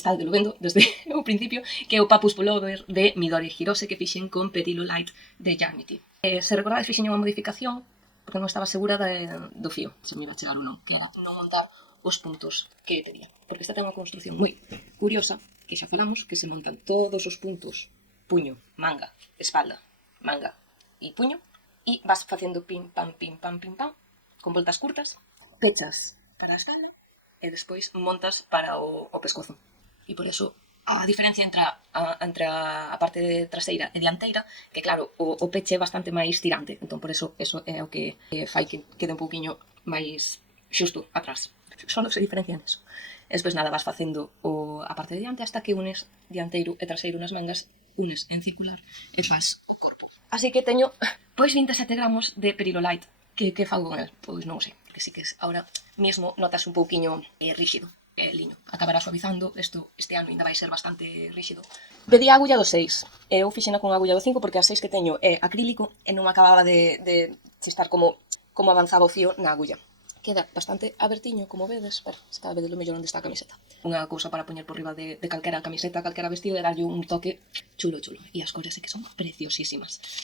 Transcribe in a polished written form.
estádelo vendo desde o principio, que é o Papus Pullover de Midori Hirose que fixen con Petilo Light de Yarnity. Se recordades, fixen unha modificación porque non estaba segura do fío, se me iba a chegar ou non, que era non montar os puntos que tería. Porque esta ten unha construcción moi curiosa, que xa falamos, que se montan todos os puntos, puño, manga, espalda, manga e puño, e vas facendo pim, pam, con voltas curtas, pechas para a espalda, e despois montas para o pescozo. E por eso a diferencia entre a parte traseira e dianteira, que claro, o peche é bastante máis tirante, entón por eso é o que fai que quede un pouquiño máis xusto atrás. Só se diferencia neso. E despois nada, vas facendo a parte de diante hasta que unes dianteiro e traseiro nas mangas, unes en circular e faz o corpo. Así que teño pois 27 gramos de Perilo Light. Que fago con el? Pois non o sei, porque sí que ahora mesmo notas un pouquiño rígido. Liño. Acabará suavizando, este ano ainda vai ser bastante rígido. Pedí a agulla do 6, eu fixena con a agulla do 5 porque a 6 que teño é acrílico e non acababa de chistar como avanzaba o fío na agulla. Queda bastante abertiño, como vedes, pero se cada vez lo mellor onde está a camiseta. Unha cousa para poñer por riba de calquera camiseta, calquera vestido e darlle un toque chulo. E as cores é que son preciosísimas.